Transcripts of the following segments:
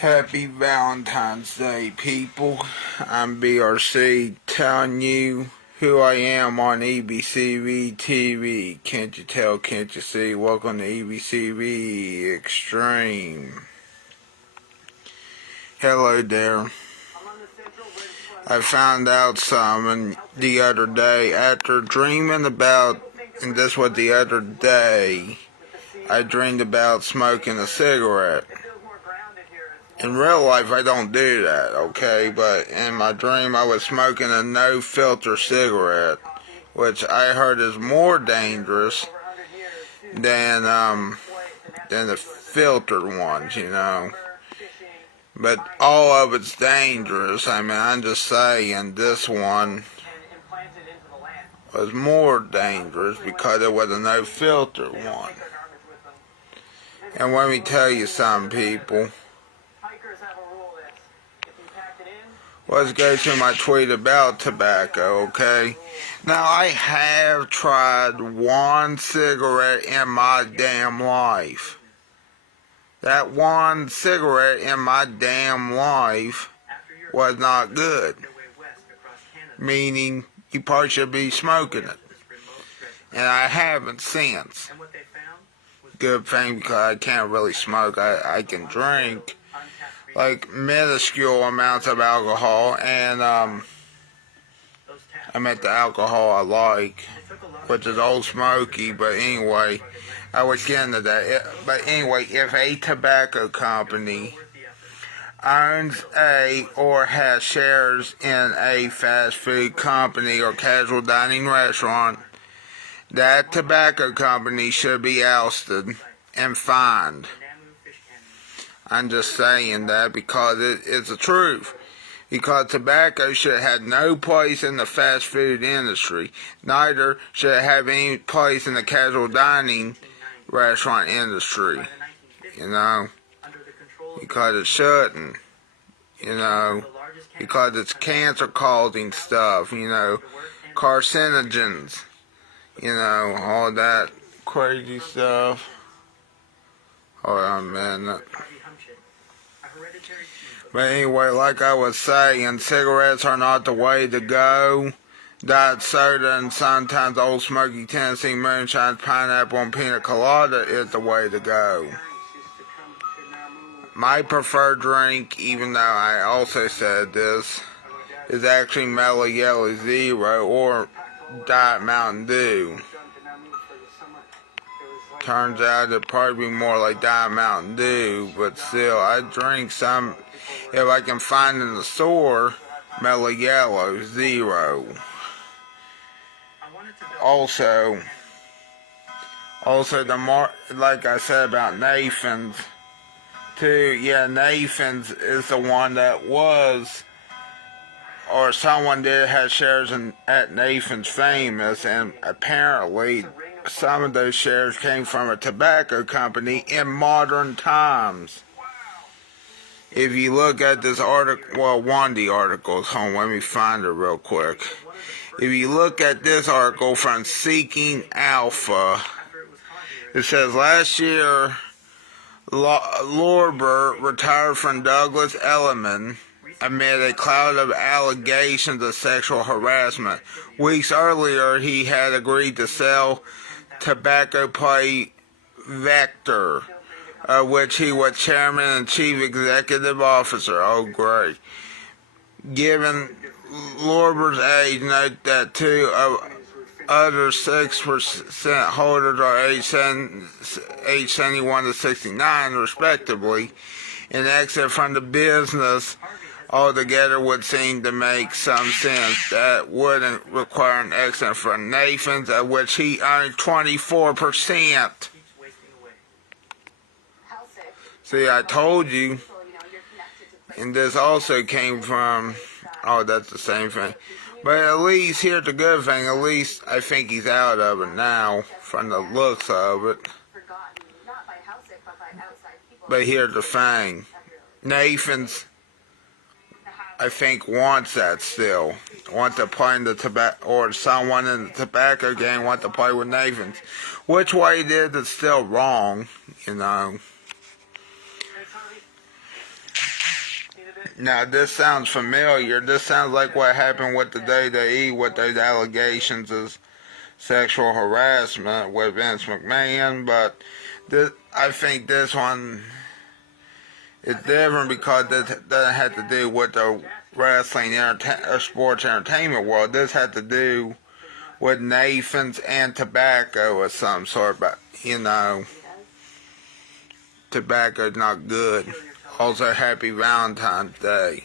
Happy Valentine's Day, people. I'm BRC telling you who I am on EBCVtv. Can't you tell, can't you see? Welcome to EBCVXTREME. Hello there. I found out something the other day after dreaming about, and this was the other day, I dreamed about smoking a cigarette. In real life, I don't do that, okay? But in my dream, I was smoking a no-filter cigarette, which I heard is more dangerous than the filtered ones, you know. But all of it's dangerous. I mean, I'm just saying this one was more dangerous because it was a no-filter one. And let me tell you something, people. Let's go to my tweet about tobacco, okay? Now, I have tried one cigarette in my damn life. That one cigarette in my damn life was not good. Meaning, you probably should be smoking it. And I haven't since. Good thing because I can't really smoke. I can drink like minuscule amounts of alcohol, and I meant the alcohol I like, which is Old Smoky. But anyway, I was getting to that. But anyway, if a tobacco company owns a or has shares in a fast food company or casual dining restaurant, that tobacco company should be ousted and fined. I'm just saying that because it's the truth. Because tobacco should have no place in the fast food industry. Neither should it have any place in the casual dining restaurant industry. You know? Because it shouldn't. You know? Because it's cancer-causing stuff. You know? Carcinogens. You know? All that crazy stuff. Hold on, man. But anyway, like I was saying, cigarettes are not the way to go. Diet soda and sometimes Old Smoky Tennessee Moonshine, pineapple, and pina colada is the way to go. My preferred drink, even though I also said this, is actually Mellow Yellow Zero or Diet Mountain Dew. Turns out it'd probably be more like Diet Mountain Dew, but still, I drink some, if I can find in the store, Mellow Yellow Zero. Also like I said about Nathan's, too, yeah, Nathan's is the one that was, or someone did have shares at Nathan's Famous, and apparently some of those shares came from a tobacco company in modern times. If you look at this article, well, one of the articles, hold on, let me find it real quick. If you look at this article from Seeking Alpha, it says last year, Lorber retired from Douglas Elliman amid a cloud of allegations of sexual harassment. Weeks earlier, he had agreed to sell tobacco play Vector, which he was chairman and chief executive officer. Oh, great. Given Lorber's age, note that two of other 6% holders are age 71 to 69, respectively. An exit from the business altogether would seem to make some sense. That wouldn't require an exit from Nathan's, at which he owned 24%. See, I told you. And this also came from, oh, that's the same thing. But at least, here's the good thing, at least I think he's out of it now, from the looks of it. But here's the thing. Nathan's, I think, wants that still. Want to play in the tobacco, or someone in the tobacco game want to play with Nathan's. Which way it is, it's still wrong, you know. Now, this sounds familiar. This sounds like what happened with the WWE with those allegations of sexual harassment with Vince McMahon, but I think this one is different because this doesn't have to do with the wrestling or sports entertainment world. This had to do with Nathan's and tobacco of some sort, but, tobacco's not good. Also, happy Valentine's Day.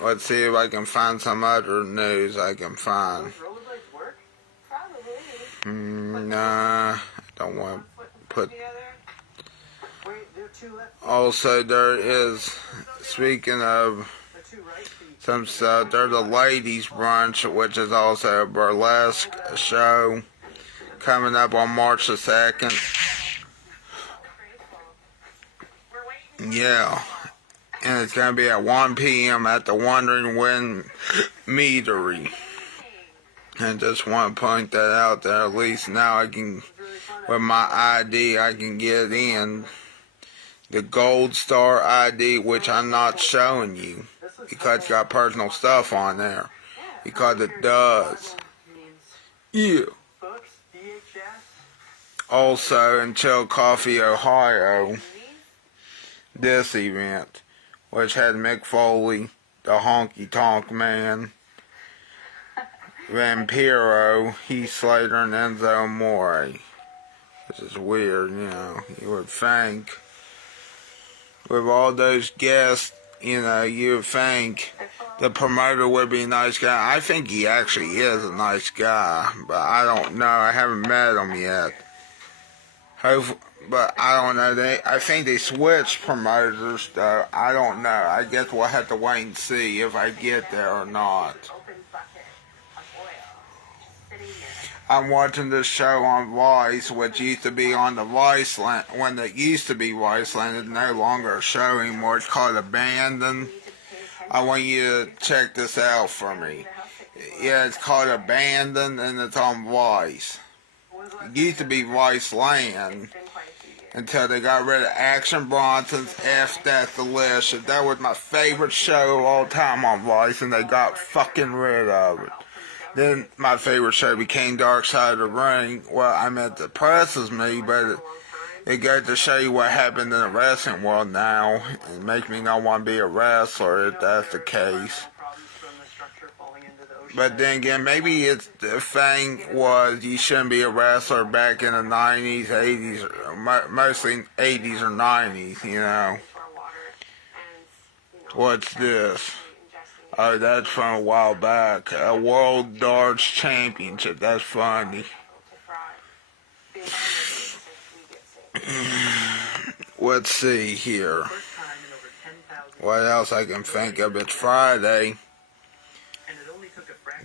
Let's see if I can find some other news I can find. Nah, I don't want to put... Also, there is, speaking of some stuff, there's a ladies' brunch, which is also a burlesque show, coming up on March the 2nd. Yeah, and it's going to be at 1 p.m. at the Wandering Wind Meadery. And just want to point that out there. At least now I can, with my ID, I can get in. The Gold Star ID, which I'm not showing you because it's got personal stuff on there. Because it does. Yeah. Also, in Chill Coffee, Ohio, this event, which had Mick Foley, the Honky Tonk Man, Vampiro, Heath Slater, and Enzo Amore. This is weird, you would think. With all those guests, you would think the promoter would be a nice guy. I think he actually is a nice guy, but I don't know. I haven't met him yet. But I don't know. I think they switched promoters, though. I don't know. I guess we'll have to wait and see if I get there or not. I'm watching this show on Vice, which used to be on the Vice land. When it used to be Vice land, it's no longer a show anymore. It's called Abandon. I want you to check this out for me. Yeah, it's called Abandon, and it's on Vice. It used to be Vice Land until they got rid of Action Bronson's F That's Delicious. That was my favorite show of all time on Vice, and they got fucking rid of it. Then my favorite show became Dark Side of the Ring. Well, I mean, it depresses me, but it goes to show you what happened in the wrestling world now. It makes me not want to be a wrestler if that's the case. But then again, maybe it's the thing was you shouldn't be a wrestler back in the 90s, 80s, mostly 80s or 90s, What's this? Oh, that's from a while back. A World Darts Championship. That's funny. Let's see here. What else I can think of? It's Friday.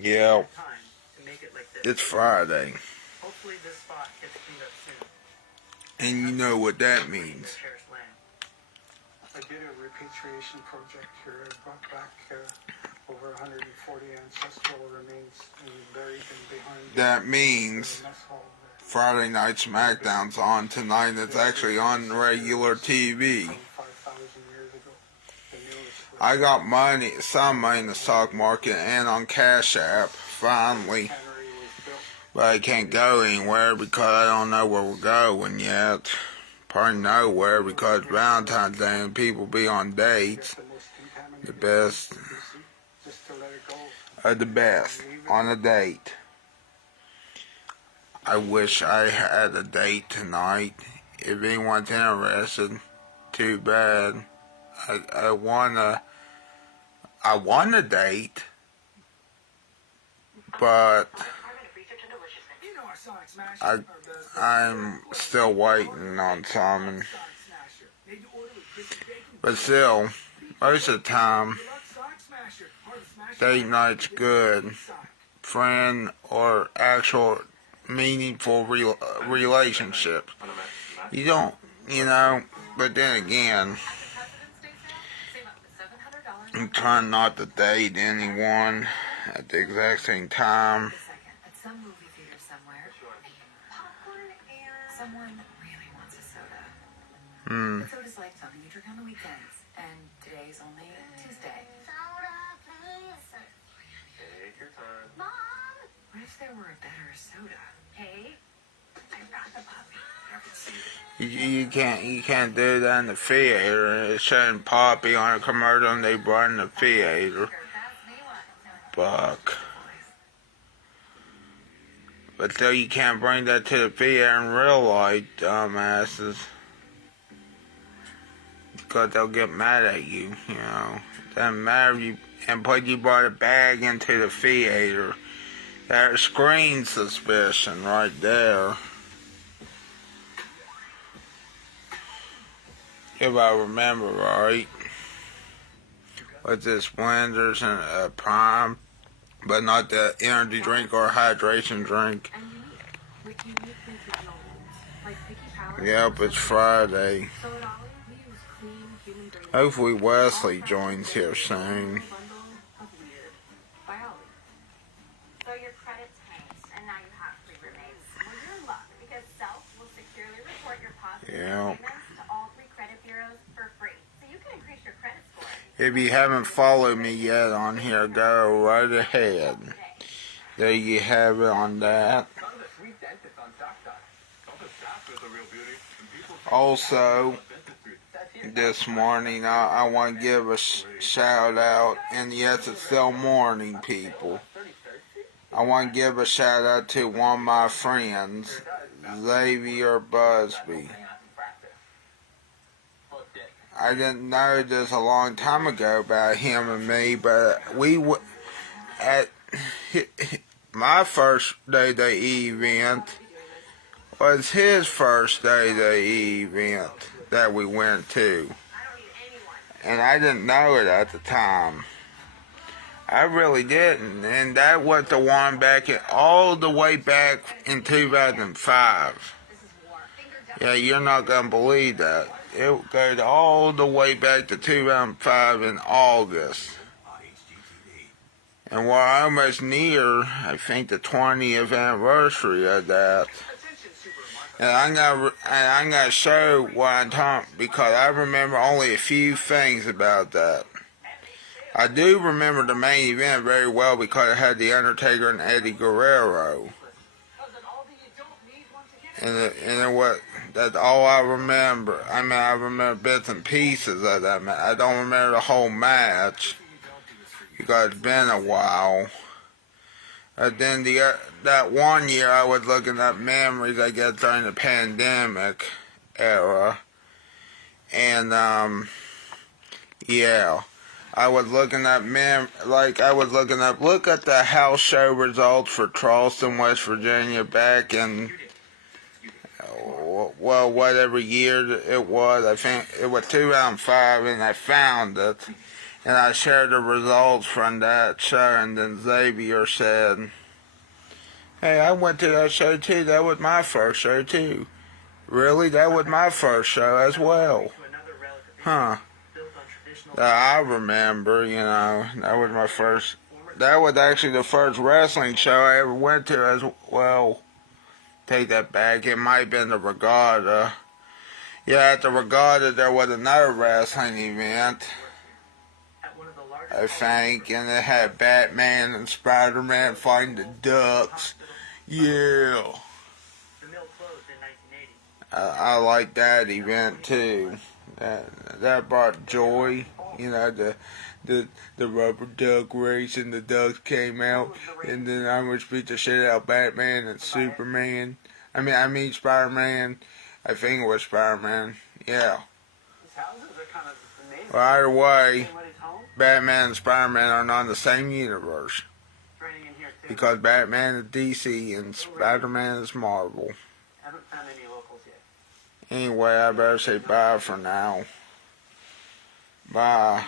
Yeah. It's Friday. And you know what that means. I did a repatriation project here. I brought back over 140 ancestral remains and buried them behind. That means Friday Night SmackDown's on tonight. It's actually on regular TV. I got money, some money in the stock market and on Cash App, finally. But I can't go anywhere because I don't know where we're going yet. Probably nowhere because Valentine's Day and people be on dates. The best of the best on a date. I wish I had a date tonight. If anyone's interested, too bad. I want a date, but I'm still waiting on some. But still, most of the time, date night's good. Friend or actual meaningful relationships. You don't, but then again, I'm trying not to date anyone at the exact same time. always liked something you drink on the weekends, and today's only Tuesday. Soda, please. Take your time. Mom! What if there were a better soda? Hey, I brought the puppy. I could see it. You can't do that in the theater. It's showing Poppy on a commercial and they brought in the theater. Pass me one. Fuck. But still, you can't bring that to the theater in real life, dumbasses. Because they'll get mad at you, you know. Doesn't matter if you, and put you brought a bag into the theater. That screams suspicion right there. If I remember right. With this Splendors and a Prime, but not the energy drink or hydration drink. And unique, with uniquely digital ones, like Picky Power. Yep, it's Friday. So it always we use clean human grade. Hopefully Wesley joins here soon. Bundle of weird biology. So your credit's tanked, and now you have three roommates. Well, you're in luck, because Self will securely report your positive Yep. payments to all three credit bureaus for free. So you can increase your credit score. If you haven't followed me yet on here, go right ahead. There you have it on that. Also, this morning, I want to give a shout out, and yes, it's still morning, people. I want to give a shout out to one of my friends, Xavier Busby. I didn't know this a long time ago about him and me, but at my first Day event was his first Day event that we went to. And I didn't know it at the time. I really didn't. And that was the one all the way back in 2005. Yeah, you're not going to believe that. It goes all the way back to 2005 in August. And we're almost near, I think, the 20th anniversary of that. And I'm gonna show what I'm talking, because I remember only a few things about that. I do remember the main event very well because it had The Undertaker and Eddie Guerrero. That's all I remember. I mean, I remember bits and pieces of that match. I don't remember the whole match, because it's been a while. Then that one year I was looking at memories, I guess, during the pandemic era. And, yeah. I was looking at look at the house show results for Charleston, West Virginia back in, well, whatever year it was. I think it was 2005, and I found it. And I shared the results from that show, and then Xavier said, "Hey, I went to that show too. That was my first show too." Really? That was my first show as well. Huh. That I remember, you know, that was actually the first wrestling show I ever went to as well. Take that back, it might have been the Regatta. Yeah, at the Regatta there was another wrestling event, I think, and it had Batman and Spider-Man fighting the Ducks. Yeah. I like that event too. That brought joy, you know, the rubber duck race, and the ducks came out, and then I would beat the shit out of Batman and Superman. I mean Spider-Man. I think it was Spider-Man. Yeah. Well, either way, Batman and Spider-Man are not in the same universe, because Batman is DC and Spider-Man is Marvel. Anyway, I better say bye for now. Bye.